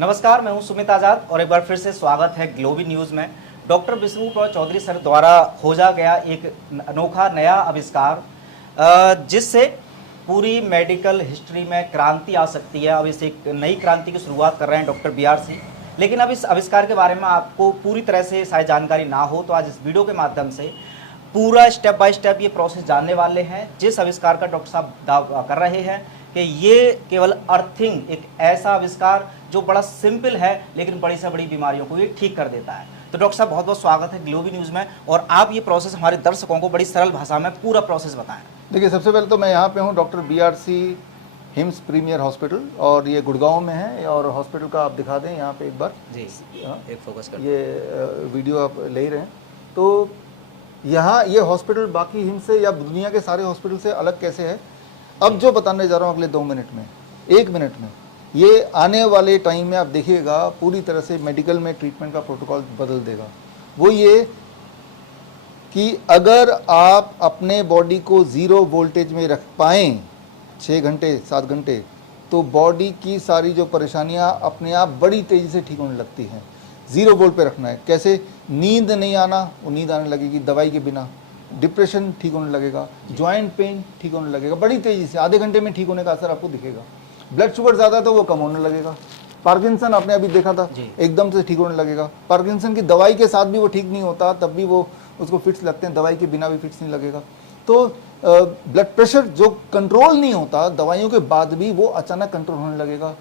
नमस्कार, मैं हूं सुमित आजाद और एक बार फिर से स्वागत है ग्लोबी न्यूज में। डॉक्टर विष्णु चौधरी सर द्वारा खोजा गया एक अनोखा नया आविष्कार जिससे पूरी मेडिकल हिस्ट्री में क्रांति आ सकती है। अब इस एक नई क्रांति की शुरुआत कर रहे हैं डॉक्टर BRC। लेकिन अब इस आविष्कार के बारे में आपको पूरी तरह से शायद जानकारी ना हो, तो आज इस वीडियो के माध्यम से पूरा स्टेप बाय स्टेप ये प्रोसेस जानने वाले हैं। जिस आविष्कार का डॉक्टर साहब दावा कर रहे हैं कि ये केवल अर्थिंग, एक ऐसा आविष्कार जो बड़ा सिंपल है लेकिन बड़ी से बड़ी बीमारियों को ये ठीक कर देता है। तो डॉक्टर साहब बहुत बहुत स्वागत है ग्लोबी न्यूज़ में, और आप ये प्रोसेस हमारे दर्शकों को बड़ी सरल भाषा में पूरा प्रोसेस बताएं। देखिए, सबसे पहले तो मैं यहाँ पे हूँ डॉक्टर BRC हिम्स प्रीमियर हॉस्पिटल, और ये गुड़गांव में है। और हॉस्पिटल का आप दिखा दें यहाँ पे एक बार जी, एक फोकस कर, ये वीडियो आप ले रहे हैं। तो यहाँ ये हॉस्पिटल बाकी हिम्स से या दुनिया के सारे हॉस्पिटल से अलग कैसे है, अब जो बताने जा रहा हूँ अगले 2 मिनट में, 1 मिनट में, ये आने वाले टाइम में आप देखिएगा पूरी तरह से मेडिकल में ट्रीटमेंट का प्रोटोकॉल बदल देगा। वो ये कि अगर आप अपने बॉडी को 0 वोल्टेज में रख पाएँ 6 घंटे 7 घंटे, तो बॉडी की सारी जो परेशानियां अपने आप बड़ी तेज़ी से ठीक होने लगती हैं। 0 वोल्ट पे रखना है। कैसे? नींद नहीं आना, वो नींद आने लगेगी दवाई के बिना। डिप्रेशन ठीक होने लगेगा, जॉइंट पेन ठीक होने लगेगा बड़ी तेज़ी से, आधे घंटे में ठीक होने का असर आपको दिखेगा। ब्लड शुगर ज़्यादा तो वो कम होने लगेगा। पार्किंसन आपने अभी देखा था, एकदम से ठीक होने लगेगा। पार्किंसन की दवाई के साथ भी वो ठीक नहीं होता, तब भी वो उसको फिट्स लगते हैं, दवाई के बिना भी फिट्स नहीं लगेगा। तो ब्लड प्रेशर जो कंट्रोल नहीं होता दवाइयों के बाद भी, वो अचानक कंट्रोल होने लगेगा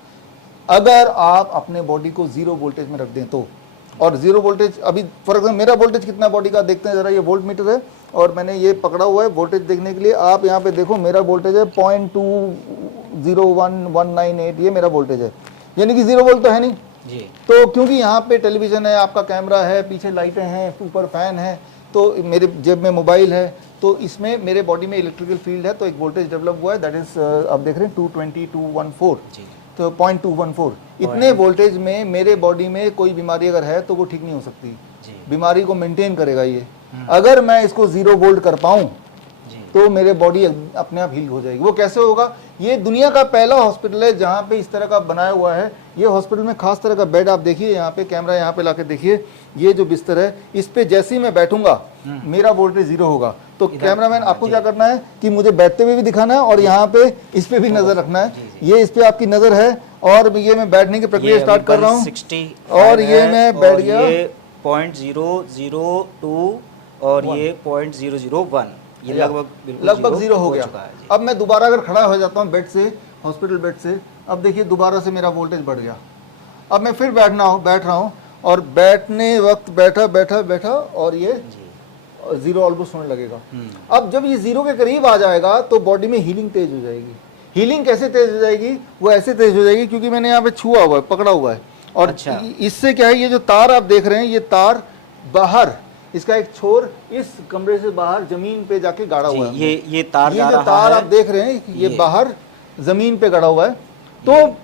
अगर आप अपने बॉडी को 0 वोल्टेज में रख दें तो। और 0 वोल्टेज, अभी फॉर एग्जाम्पल मेरा वोल्टेज कितना बॉडी का देखते हैं ज़रा। ये वोल्ट मीटर है और मैंने ये पकड़ा हुआ है वोल्टेज देखने के लिए। आप यहाँ पे देखो, मेरा वोल्टेज है 0.201198, ये मेरा वोल्टेज है, यानी कि 0 वोल्ट तो है नहीं जी। तो क्योंकि यहाँ पे टेलीविज़न है, आपका कैमरा है, पीछे लाइटें हैं, ऊपर फैन है, तो मेरे जेब में मोबाइल है, तो इसमें मेरे बॉडी में इलेक्ट्रिकल फील्ड है, तो एक वोल्टेज डेवलप हुआ है, दैट इज आप देख रहे हैं 220-214, तो 0.214। इतने वोल्टेज में मेरे बॉडी में कोई बीमारी अगर है तो वो ठीक नहीं हो सकती, बीमारी को मेंटेन करेगा ये। अगर मैं इसको 0 वोल्ट कर पाऊँ तो मेरे बॉडी अपने आप हील हो जाएगी। वो कैसे होगा? ये दुनिया का पहला हॉस्पिटल है जहाँ पे इस तरह का बनाया हुआ है। ये हॉस्पिटल में खास तरह का बेड आप देखिए, यहाँ पे कैमरा यहाँ पे लाके देखिए, ये जो बिस्तर है इस पे जैसे ही मैं बैठूंगा मेरा वोल्टेज 0 होगा। तो कैमरामैन आपको क्या करना है कि मुझे बैठते हुए भी दिखाना है और यहाँ पे इस पे भी नजर रखना है। ये इस पे आपकी नजर है, और ये मैं बैठने की प्रक्रिया स्टार्ट कर रहा हूँ, और ये मैं बैठ गया। 0.002 और ये 0.001, ये लगभग 0 हो गया। अब मैं दोबारा अगर खड़ा हो जाता हूँ बेड से, हॉस्पिटल बेड से, अब देखिए दोबारा से मेरा वोल्टेज बढ़ गया। अब मैं फिर बैठ रहा हूँ, और बैठने वक्त बैठा और ये 0 ऑलमोस्ट होने लगेगा। अब जब ये 0 के करीब आ जाएगा तो बॉडी में हीलिंग तेज हो जाएगी। हीलिंग कैसे तेज हो जाएगी? वो ऐसे तेज हो जाएगी क्योंकि मैंने यहाँ पे छुआ हुआ है, पकड़ा हुआ है, और इससे क्या है, ये जो तार आप देख रहे हैं, ये तार बाहर, इसका एक छोर इस कमरे से बाहर जमीन पे जाके गाड़ा हुआ है। ये तार, ये जो तार आप देख रहे हैं ये बाहर जमीन पे गड़ा हुआ है। तो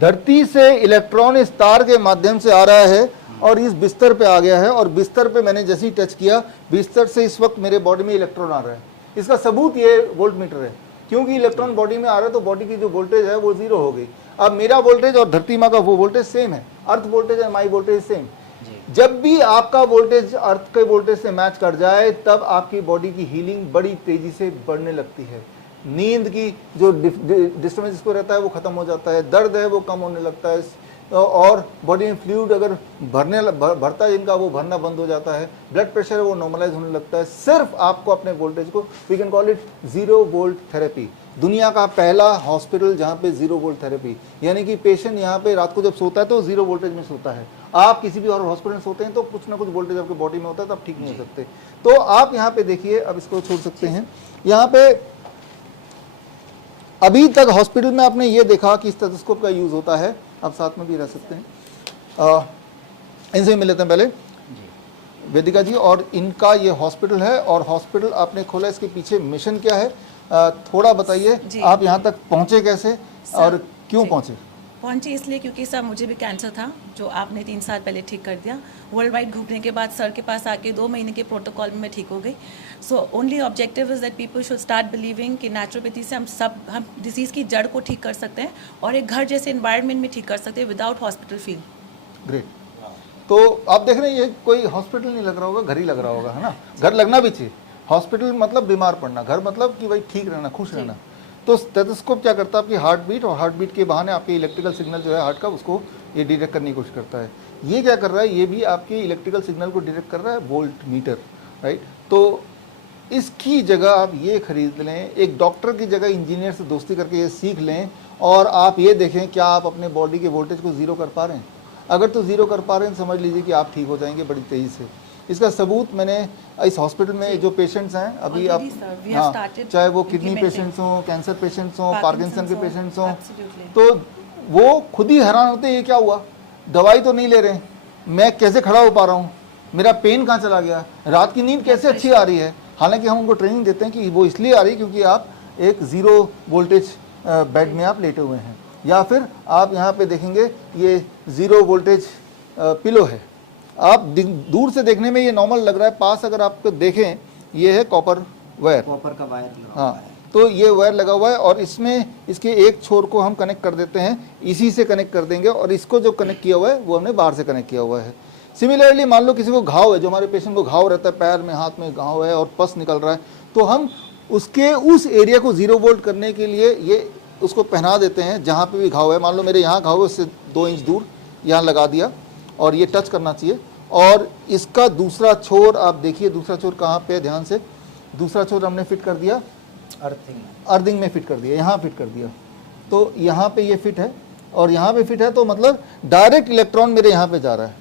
धरती से इलेक्ट्रॉन इस तार के माध्यम से आ रहा है और इस बिस्तर पे आ गया है, और बिस्तर पे मैंने जैसे ही टच किया, बिस्तर से इस वक्त मेरे बॉडी में इलेक्ट्रॉन आ रहा है। इसका सबूत ये वोल्ट मीटर है, क्योंकि इलेक्ट्रॉन बॉडी में आ रहा है तो बॉडी की जो वोल्टेज है वो 0 हो गई। अब मेरा वोल्टेज और धरती माँ का वो वोल्टेज सेम है, earth voltage and my voltage same. जब भी आपका वोल्टेज अर्थ के वोल्टेज से मैच कर जाए, तब आपकी बॉडी की हीलिंग बड़ी तेजी से बढ़ने लगती है। नींद की जो डिस्टर्बेंस इसको रहता है वो खत्म हो जाता है, दर्द है वो कम होने लगता है, और बॉडी में फ्लूइड अगर भरता है जिनका, वो भरना बंद हो जाता है। ब्लड प्रेशर है वो नॉर्मलाइज होने लगता है। सिर्फ आपको अपने वोल्टेज को, we can call it 0 volt therapy. दुनिया का पहला हॉस्पिटल जहाँ पे 0 वोल्ट थेरेपी, यानी कि पेशेंट यहाँ पे रात को जब सोता है तो 0 वोल्टेज में सोता है। आप किसी भी और हॉस्पिटल में सोते हैं तो कुछ ना कुछ वोल्टेज आपके बॉडी में होता है, तब ठीक नहीं हो सकते। तो आप यहाँ पे देखिए, अब इसको छोड़ सकते हैं। यहाँ पे अभी तक हॉस्पिटल में आपने ये देखा कि स्टेथोस्कोप का यूज होता है, आप साथ में भी रह सकते हैं। इनसे मिल लेते हैं पहले, वेदिका जी, और इनका ये हॉस्पिटल है, और हॉस्पिटल आपने खोला, इसके पीछे मिशन क्या है थोड़ा बताइए। आप यहाँ तक पहुँचे कैसे और क्यों पहुँचे? पहुंची इसलिए क्योंकि सर मुझे भी कैंसर था जो आपने 3 साल पहले ठीक कर दिया। वर्ल्ड वाइड घूमने के बाद सर के पास आके 2 महीने के प्रोटोकॉल में मैं ठीक हो गई। So only objective is that people should start believing कि नेचुरोपैथी से हम डिजीज़ की जड़ को ठीक कर सकते हैं और एक घर जैसे इन्वायरमेंट में ठीक कर सकते हैं विदाउट हॉस्पिटल फील। ग्रेट। तो आप देख रहे हैं ये कोई हॉस्पिटल नहीं लग रहा होगा, घर ही लग रहा होगा, है ना। घर लगना भी चाहिए। हॉस्पिटल मतलब बीमार पड़ना, घर मतलब कि भाई ठीक रहना, खुश रहना। तो स्टेथोस्कोप क्या करता है, आपकी हार्ट बीट और हार्ट बीट के बहाने आपके इलेक्ट्रिकल सिग्नल जो है हार्ट का, उसको ये डिटेक्ट करने की कोशिश करता है। ये क्या कर रहा है, ये भी आपके इलेक्ट्रिकल सिग्नल को डिटेक्ट कर रहा है, वोल्ट मीटर, राइट। तो इसकी जगह आप ये खरीद लें, एक डॉक्टर की जगह इंजीनियर से दोस्ती करके ये सीख लें और आप ये देखें क्या आप अपने बॉडी के वोल्टेज को ज़ीरो कर पा रहे हैं। अगर तो ज़ीरो कर पा रहे हैं तो समझ लीजिए कि आप ठीक हो जाएंगे बड़ी तेज़ी से। इसका सबूत मैंने इस हॉस्पिटल में जो पेशेंट्स हैं अभी आप, हाँ, चाहे वो किडनी पेशेंट्स हों, कैंसर पेशेंट्स हों, पार्किंसन के पेशेंट्स हों, तो वो खुद ही हैरान होते हैं ये क्या हुआ, दवाई तो नहीं ले रहे हैं, मैं कैसे खड़ा हो पा रहा हूँ, मेरा पेन कहाँ चला गया, रात की नींद कैसे अच्छी आ रही है। हालांकि हम उनको ट्रेनिंग देते हैं कि वो इसलिए आ रही है क्योंकि आप एक ज़ीरो वोल्टेज बेड में आप लेटे हुए हैं, या फिर आप यहाँ पे देखेंगे ये ज़ीरो वोल्टेज पिलो है। आप दूर से देखने में ये नॉर्मल लग रहा है, पास अगर आपको देखें ये है कॉपर वायर, कॉपर का वायर लगा हुआ हाँ, है। तो ये वायर लगा हुआ है और इसमें इसके एक छोर को हम कनेक्ट कर देते हैं, इसी से कनेक्ट कर देंगे, और इसको जो कनेक्ट किया हुआ है वो हमने बाहर से कनेक्ट किया हुआ है। सिमिलरली मान लो किसी को घाव है, जो हमारे पेशेंट को घाव रहता है, पैर में हाथ में घाव है और पस निकल रहा है, तो हम उसके उस एरिया को 0 वोल्ट करने के लिए ये उसको पहना देते हैं जहाँ पे भी घाव है। मान लो मेरे यहाँ घाव है, उससे 2 इंच दूर यहाँ लगा दिया और ये टच करना चाहिए। और इसका दूसरा छोर आप देखिए, दूसरा छोर कहाँ पे है, ध्यान से, दूसरा छोर हमने फिट कर दिया अर्थिंग में फिट कर दिया, यहाँ फिट कर दिया, तो यहाँ पे ये फिट है और यहाँ पे फिट है, तो मतलब डायरेक्ट इलेक्ट्रॉन मेरे यहाँ पे जा रहा है।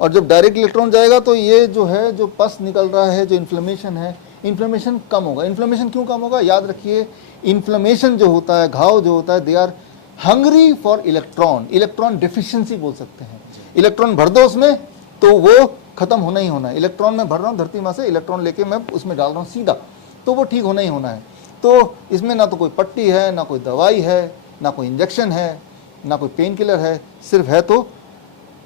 और जब डायरेक्ट इलेक्ट्रॉन जाएगा तो ये जो है, जो पस निकल रहा है, जो इन्फ्लेमेशन है, इन्फ्लेमेशन कम होगा। इन्फ्लेमेशन क्यों कम होगा, याद रखिए, इन्फ्लेमेशन जो होता है, घाव जो होता है, they are hungry for electron, electron deficiency बोल सकते हैं। इलेक्ट्रॉन भर दो उसमें तो वो खत्म होना ही होना है। इलेक्ट्रॉन में भर रहा हूँ धरती माँ से, इलेक्ट्रॉन लेके मैं उसमें डाल रहा हूँ सीधा, तो वो ठीक होना ही होना है। तो इसमें ना तो कोई पट्टी है, ना कोई दवाई है, ना कोई इंजेक्शन है, ना कोई पेन किलर है, सिर्फ है तो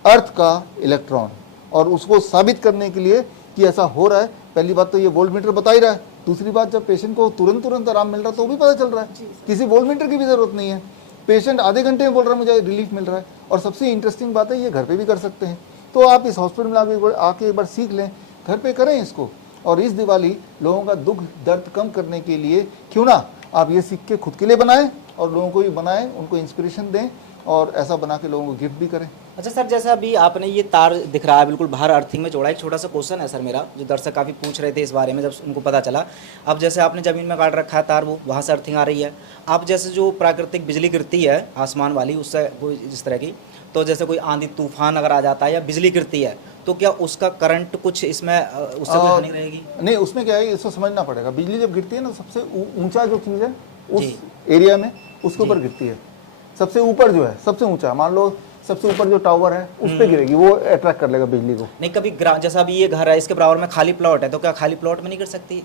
अर्थ का इलेक्ट्रॉन। और उसको साबित करने के लिए कि ऐसा हो रहा है, पहली बात तो ये वोल्ट मीटर बता ही रहा है, दूसरी बात जब पेशेंट को तुरंत आराम मिल रहा है तो वो भी पता चल रहा है, किसी वोल्ट मीटर की भी जरूरत नहीं है। पेशेंट आधे घंटे में बोल रहा है मुझे रिलीफ मिल रहा है। और सबसे इंटरेस्टिंग बात है ये घर पे भी कर सकते हैं। तो आप इस हॉस्पिटल में आके एक बार सीख लें, घर पे करें इसको, और इस दिवाली लोगों का दुख दर्द कम करने के लिए क्यों ना आप ये सीख के खुद के लिए बनाएं और लोगों को भी बनाएं, उनको इंस्पिरेशन दें और ऐसा बना के लोगों को गिफ्ट भी करें। अच्छा सर, जैसे अभी आपने ये तार दिख रहा है बिल्कुल बाहर अर्थिंग में जोड़ा, एक छोटा सा क्वेश्चन है सर मेरा, जो दर्शक काफ़ी पूछ रहे थे इस बारे में जब उनको पता चला। अब जैसे आपने ज़मीन में काट रखा है तार, वो वहाँ से अर्थिंग आ रही है। अब जैसे जो प्राकृतिक बिजली गिरती है आसमान वाली, उससे कोई इस तरह की, तो जैसे कोई आंधी तूफान अगर आ जाता है या बिजली गिरती है, तो क्या उसका करंट कुछ इसमें उससे कोई हानि रहेगी? नहीं, उसमें क्या है, इसको समझना पड़ेगा। बिजली जब गिरती है ना, सबसे ऊंचा जो चीज़ है उस एरिया में उसके ऊपर गिरती है। सबसे ऊपर जो है, सबसे ऊंचा, मान लो सबसे ऊपर जो टावर है उस पे गिरेगी, वो अट्रैक्ट कर लेगा बिजली को। नहीं, कभी जैसा अभी ये घर है, इसके बराबर में खाली प्लॉट है, तो क्या खाली प्लॉट में नहीं गिर सकती?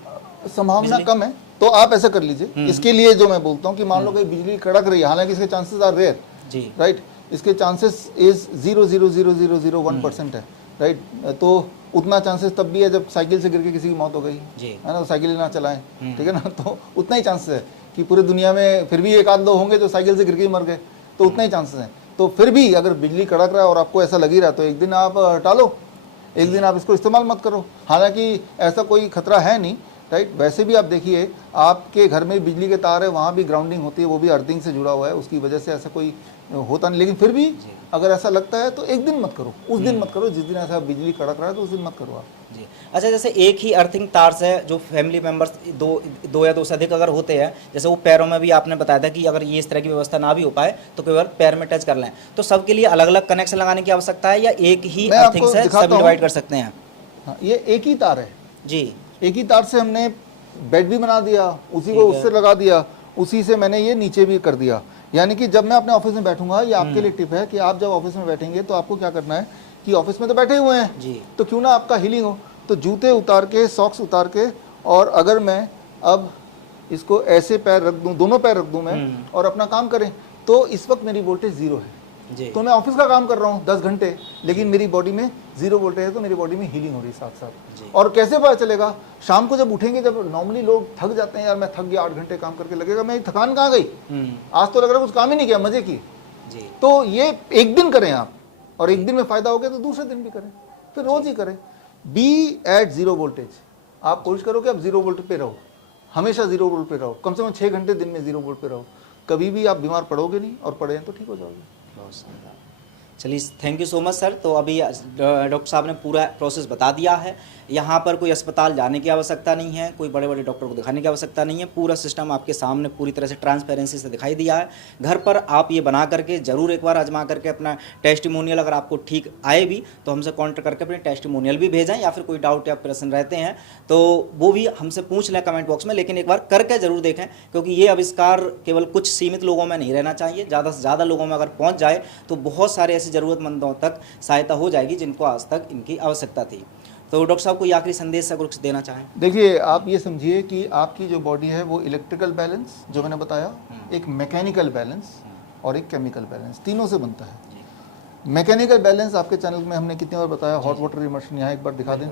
संभावना कम है। तो आप ऐसा कर लीजिए, इसके लिए जो मैं बोलता हूँ कि मान लो कहीं बिजली कड़क रही है, हालांकि इसके चांसेस आर रेयर, जी, राइट, इसके चांसेस इज 0.00001% है, राइट। तो उतना चांसेस तब भी है जब साइकिल से गिर के किसी की मौत हो गई है ना, तो साइकिल ना चलाएं, ठीक है ना, तो उतना ही चांसेस है कि पूरी दुनिया में फिर भी 1-2 होंगे जो साइकिल से गिर के ही मर गए, तो उतना ही चांसेस हैं। तो फिर भी अगर बिजली कड़क रहा है और आपको ऐसा लग ही रहा है, तो एक दिन आप टालो, एक दिन आप इसको इस्तेमाल मत करो। हालांकि ऐसा कोई खतरा है नहीं, राइट। वैसे भी आप देखिए, आपके घर में बिजली के तार है, वहाँ भी ग्राउंडिंग होती है, वो भी अर्थिंग से जुड़ा हुआ है, उसकी वजह से ऐसा कोई होता नहीं। लेकिन फिर भी अगर ऐसा लगता है तो एक दिन मत करो, उस दिन मत करो जिस दिन ऐसा बिजली कड़क रहा है, तो उस दिन मत करो आप जी। अच्छा, जैसे एक ही अर्थिंग तार से जो फैमिली मेंबर्स दो या दो से अधिक अगर होते हैं, जैसे वो पैरों में भी आपने बताया था कि अगर ये इस तरह की व्यवस्था ना भी हो पाए तो कोई बार पैर में टच कर लें, तो सबके लिए अलग अलग कनेक्शन लगाने की आवश्यकता है या एक ही अर्थिंग से सभी डिवाइड कर सकते हैं? हाँ, ये एक ही तार है जी, एक ही तार से हमने बेड भी बना दिया, उसी को उससे लगा दिया, उसी से मैंने ये नीचे भी कर दिया। यानी कि जब मैं अपने ऑफिस में बैठूंगा, ये आपके लिए टिप है कि आप जब ऑफिस में बैठेंगे तो आपको क्या करना है कि ऑफिस में तो बैठे हुए हैं जी, तो क्यों ना आपका हीलिंग हो, तो जूते उतार के, सॉक्स उतार के, और अगर मैं अब इसको ऐसे पैर रख दूं, दोनों पैर रख दूं मैं और अपना काम करें, तो इस वक्त मेरी वोल्टेज 0 है। जी। तो मैं ऑफिस का काम कर रहा हूँ 10 घंटे, लेकिन मेरी बॉडी में 0 वोल्टेज है, तो मेरी बॉडी में हीलिंग हो रही है साथ साथ। जी। और कैसे पता चलेगा? शाम को जब उठेंगे, जब नॉर्मली लोग थक जाते हैं, यार मैं थक गया 8 घंटे काम करके, लगेगा मैं थकान कहाँ गई, आज तो लग रहा है कुछ काम ही नहीं किया, मजे किए। जी। तो ये एक दिन करें आप, और एक दिन में फायदा हो गया तो दूसरे दिन भी करें, फिर रोज ही करें। बी एट 0 वोल्टेज, आप कोशिश करो कि आप 0 वोल्ट पे रहो, हमेशा 0 वोल्ट पे रहो, कम से कम 6 घंटे दिन में 0 वोल्ट पे रहो, कभी भी आप बीमार पड़ोगे नहीं, और पड़े हैं तो ठीक हो जाओगे। बहुत शानदार। चलिए, thank you so much sir. तो अभी डॉक्टर साहब ने पूरा प्रोसेस बता दिया है। यहाँ पर कोई अस्पताल जाने की आवश्यकता नहीं है, कोई बड़े बड़े डॉक्टर को दिखाने की आवश्यकता नहीं है, पूरा सिस्टम आपके सामने पूरी तरह से ट्रांसपेरेंसी से दिखाई दिया है। घर पर आप ये बना करके ज़रूर एक बार आजमा करके अपना टेस्टिमोनियल, अगर आपको ठीक आए भी तो हमसे कॉन्टेक्ट करके अपने टेस्टिमोनियल भी भेजें, या फिर कोई डाउट या प्रश्न रहते हैं तो वो भी हमसे पूछ लें कमेंट बॉक्स में, लेकिन एक बार करके ज़रूर देखें, क्योंकि ये आविष्कार केवल कुछ सीमित लोगों में नहीं रहना चाहिए, ज़्यादा से ज़्यादा लोगों में अगर पहुँच जाए तो बहुत सारे ऐसे ज़रूरतमंदों तक सहायता हो जाएगी जिनको आज तक इनकी आवश्यकता थी। तो डॉक्टर साहब कोई आखिरी संदेश अगर कुछ देना चाहें? देखिए, आप ये समझिए कि आपकी जो बॉडी है वो इलेक्ट्रिकल बैलेंस जो मैंने बताया, एक मैकेनिकल बैलेंस और एक केमिकल बैलेंस, तीनों से बनता है। मैकेनिकल बैलेंस आपके चैनल में हमने कितनी बार बताया, हॉट वाटर इमर्शन, यहाँ एक बार दिखा दें।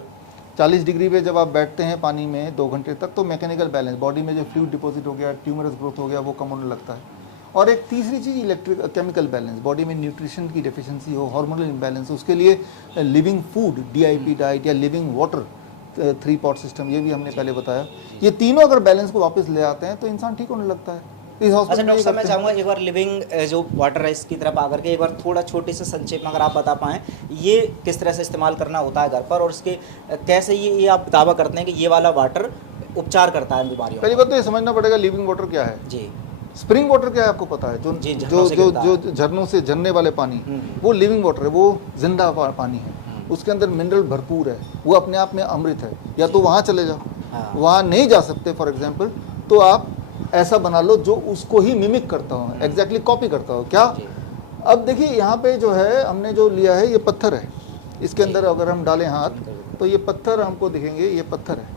40 डिग्री पे जब आप बैठते हैं पानी में 2 घंटे तक, तो मैकेनिकल बैलेंस, बॉडी में जो फ्लूइड डिपॉजिट हो गया, ट्यूमरस ग्रोथ हो गया, वो कम होने लगता है। और एक तीसरी चीज़ केमिकल बैलेंस, बॉडी में न्यूट्रिशन की डेफिशिएंसी हो, हार्मोनल इम्बैलेंस, उसके लिए लिविंग फूड, DIP डाइट या लिविंग वाटर, 3 पॉट सिस्टम, ये भी हमने पहले बताया। ये तीनों अगर बैलेंस को वापस ले आते हैं तो इंसान ठीक होने लगता है। इस अच्छा हॉस्पिटल डॉक्टर साहब, मैं चाहूँगा एक बार लिविंग जो वाटर है इसकी तरफ आकर के एक बार थोड़ा छोटे से संक्षेप में अगर आप बता पाएँ, ये किस तरह से इस्तेमाल करना होता है घर पर, और इसके कैसे ये आप दावा करते हैं कि ये वाला वाटर उपचार करता है बीमारियों? पहली बात तो ये समझना पड़ेगा लिविंग वाटर क्या है। जी। स्प्रिंग वाटर क्या है आपको पता है? जी, जो झरनों से गिरता है। जो झरनों से झरने वाले पानी, वो लिविंग वाटर है, वो जिंदा पानी है, उसके अंदर मिनरल भरपूर है, वो अपने आप में अमृत है। या तो वहाँ चले जाओ, हाँ। वहाँ नहीं जा सकते फॉर एग्जांपल, तो आप ऐसा बना लो जो उसको ही मिमिक करता हो, एग्जैक्टली कॉपी करता हो। क्या? अब देखिए, यहाँ पे जो है हमने जो लिया है, ये पत्थर है, इसके अंदर अगर हम डालें हाथ तो ये पत्थर हमको दिखेंगे, ये पत्थर है,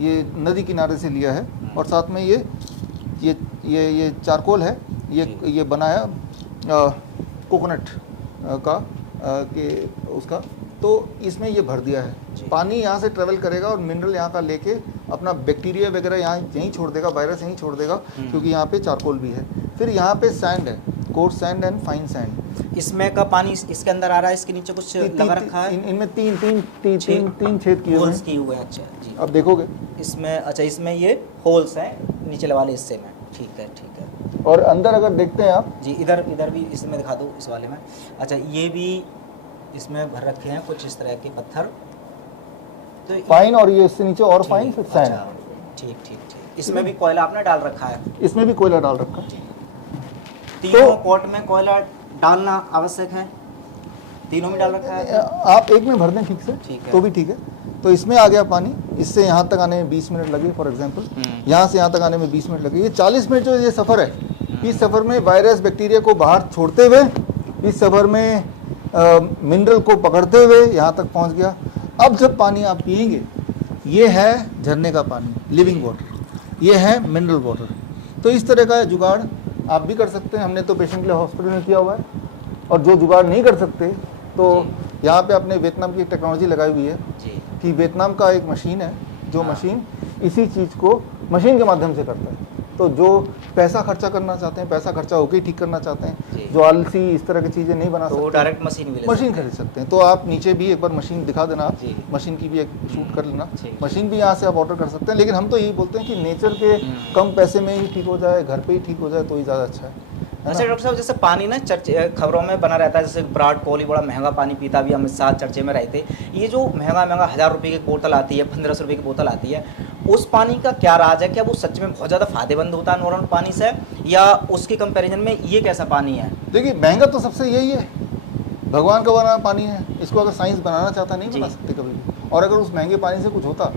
ये नदी किनारे से लिया है, और साथ में ये चारकोल है, ये बनाया कोकोनट का के उसका, तो इसमें ये भर दिया है। पानी यहाँ से ट्रेवल करेगा और मिनरल यहाँ का लेके अपना बैक्टीरिया वगैरह यहाँ यहीं छोड़ देगा, वायरस यहीं छोड़ देगा, क्योंकि यहाँ पे चारकोल भी है। फिर यहाँ पे सैंड है, coarse sand and fine sand. इसमें का पानी इसके अंदर आ रहा है, इसके नीचे कुछ लगा रखा है, इनमें तीन छेद किए हुए होल्स हैं। किए हुए हैं। अच्छा जी, अब देखोगे इसमें, अच्छा इसमें ये होल्स हैं नीचे वाले हिस्से में, ठीक है ठीक है। और अंदर अगर देखते हैं आप, जी, इधर भी इसमें दिखा दो, इस वाले में। अच्छा, ये भी इसमें भर रखे हैं कुछ इस तरह के पत्थर, तो फाइन, और ये इससे नीचे और फाइन, फिर सैंड। अच्छा, ठीक ठीक ठीक। इसमें भी कोयला आपने डाल रखा है? इसमें भी कोयला डाल रखा है। तीनों पॉट में कोयला डालना आवश्यक है? तीनों में डाल रखा है? आप एक में भर दें ठीक से, ठीक है। तो भी ठीक है। तो इसमें आ गया पानी, इससे यहाँ तक आने में 20 मिनट लगे फॉर एग्जांपल, यहाँ से यहाँ तक आने में 20 मिनट लगे। ये 40 मिनट जो ये सफ़र है, इस सफ़र में वायरस बैक्टीरिया को बाहर छोड़ते हुए, इस सफ़र में मिनरल को पकड़ते हुए यहाँ तक पहुँच गया। अब जब पानी आप पिएंगे, ये है झरने का पानी, लिविंग वाटर, ये है मिनरल वाटर। तो इस तरह का जुगाड़ आप भी कर सकते हैं। हमने तो पेशेंट के लिए हॉस्पिटल में किया हुआ है। और जो जुगाड़ नहीं कर सकते, तो यहाँ पे अपने वियतनाम की एक टेक्नोलॉजी लगाई हुई है कि वियतनाम का एक मशीन है, जो मशीन इसी चीज़ को मशीन के माध्यम से करता है। तो जो पैसा खर्चा करना चाहते हैं, पैसा खर्चा होकर ही ठीक करना चाहते हैं, जो आलसी इस तरह की चीज़ें नहीं बना तो सकते, डायरेक्ट मशीन खरीद सकते हैं। तो आप नीचे भी एक बार मशीन दिखा देना, आप मशीन की भी एक शूट कर लेना, मशीन भी यहाँ से आप ऑर्डर कर सकते हैं। लेकिन हम तो यही बोलते हैं कि नेचर के कम पैसे में ही ठीक हो जाए, घर पे ही ठीक हो जाए तो ही ज़्यादा अच्छा है। अच्छा डॉक्टर साहब, जैसे पानी ना खबरों में बना रहता है, जैसे विराट कोहली बड़ा महंगा पानी पीता, भी हम इस साथ चर्चे में रहते। ये जो महंगा 1000 रुपये की बोतल आती है, 1500 रुपये की बोतल आती है, उस पानी का क्या राज है? क्या वो सच में बहुत ज़्यादा फायदेमंद होता है नॉर्मल पानी से, या उसके कंपैरिजन में ये कैसा पानी है? देखिए, महंगा तो सबसे यही है, भगवान का बनाना पानी है। इसको अगर साइंस बनाना चाहता नहीं बना सकते कभी भी। और अगर उस महंगे पानी से कुछ होता,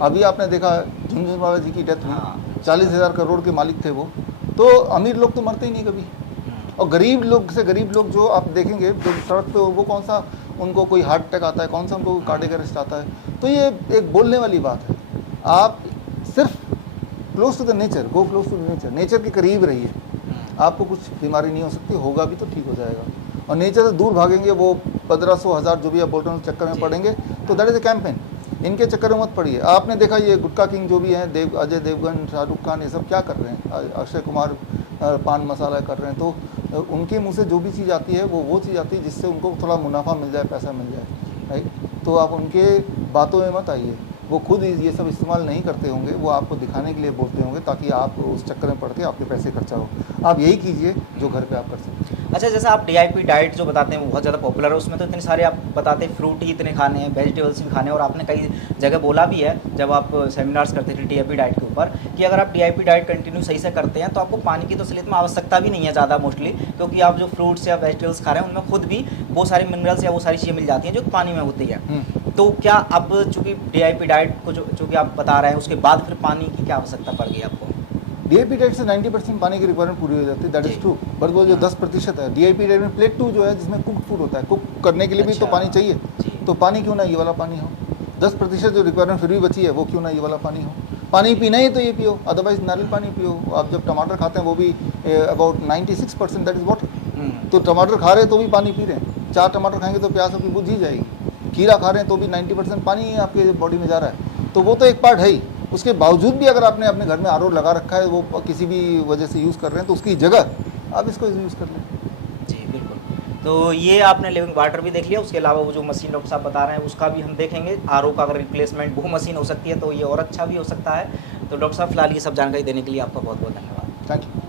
अभी आपने देखा झुनझुनवाला जी की डेथ हुई, 40,000 करोड़ के मालिक थे वो, तो अमीर लोग तो मरते ही नहीं कभी। और गरीब लोग से गरीब लोग जो आप देखेंगे जो सड़क पे, वो कौन सा उनको कोई हार्ट अटैक आता है, कौन सा उनको कार्डियक अरेस्ट आता है। तो ये एक बोलने वाली बात है। आप सिर्फ close to the nature, go close to the nature, nature के करीब रहिए। आपको कुछ बीमारी नहीं हो सकती, होगा भी तो ठीक हो जाएगा। और नेचर से दूर भागेंगे, वो 1500-1000 जो भी आप बोल रहे हो चक्कर में पड़ेंगे, तो दैट इज़ ए कैंपेन। इनके चक्कर में मत पड़िए। आपने देखा ये गुटखा किंग जो भी हैं, अजय देवगन, शाहरुख खान, ये सब क्या कर रहे हैं, अक्षय कुमार पान मसाला कर रहे हैं, तो उनके मुंह से जो भी चीज़ आती है वो चीज़ आती है जिससे उनको थोड़ा मुनाफा मिल जाए, पैसा मिल जाए, राइट। तो आप उनके बातों में मत आइए, वो खुद ये सब इस्तेमाल नहीं करते होंगे, वो आपको दिखाने के लिए बोलते होंगे ताकि आप उस चक्कर में पड़ के आपके पैसे खर्चा हो। आप यही कीजिए जो घर पे आप कर सकते हैं। अच्छा, जैसे आप DIP डाइट जो बताते हैं वो बहुत ज़्यादा पॉपुलर है, उसमें तो इतने सारे आप बताते हैं फ्रूट ही इतने खाने हैं, वेजिटेबल्स भी खाने हैं, और आपने कई जगह बोला भी है जब आप सेमिनार्स करते थे DIP डाइट के ऊपर कि अगर आप DIP डाइट कंटिन्यू सही से करते हैं तो आपको पानी की तो असलियत में आवश्यकता भी नहीं है ज़्यादा मोस्टली, क्योंकि आप जो फ्रूट्स या वेजिटेबल्स खा रहे हैं उनमें खुद भी वो सारे मिनरल्स या वो सारी चीज़ें मिल जाती हैं जो पानी में होती है। तो क्या अब चूँकि DIP डाइट को जो कि आप बता रहे हैं उसके बाद फिर पानी की क्या आवश्यकता पड़ गई आपको? DIP डाइट से 90% पानी की रिक्वायरमेंट पूरी हो जाती है, दैट इज़ ट्रू। बट वो जो 10% है DIP डाइट में प्लेट 2 जो है जिसमें कुक फूड होता है, कुक करने के लिए भी तो पानी चाहिए, तो पानी क्यों ना ये वाला पानी हो। 10% जो रिक्वायरमेंट फिर भी बची है वो क्यों ना ये वाला पानी हो। पानी पीना ही तो ये पियो, अदरवाइज नारियल पानी पियो। आप जब टमाटर खाते हैं वो भी अबाउट 96% दैट इज़ वाटर। तो टमाटर खा रहे हैं तो भी पानी पी रहे हैं, 4 टमाटर खाएंगे तो प्यास आपकी बुझ ही जाएगी। खीरा खा रहे हैं तो भी 90% पानी ही आपके बॉडी में जा रहा है, तो वो तो एक पार्ट है ही। उसके बावजूद भी अगर आपने अपने घर में RO लगा रखा है, वो किसी भी वजह से यूज़ कर रहे हैं, तो उसकी जगह आप इसको यूज़ कर लें। जी बिल्कुल। तो ये आपने लिविंग वाटर भी देख लिया, उसके अलावा वो जो मशीन डॉक्टर साहब बता रहे हैं उसका भी हम देखेंगे। RO का अगर रिप्लेसमेंट वो मशीन हो सकती है तो ये और अच्छा भी हो सकता है। तो डॉक्टर साहब फिलहाल ये सब जानकारी देने के लिए आपका बहुत बहुत धन्यवाद। Thank you.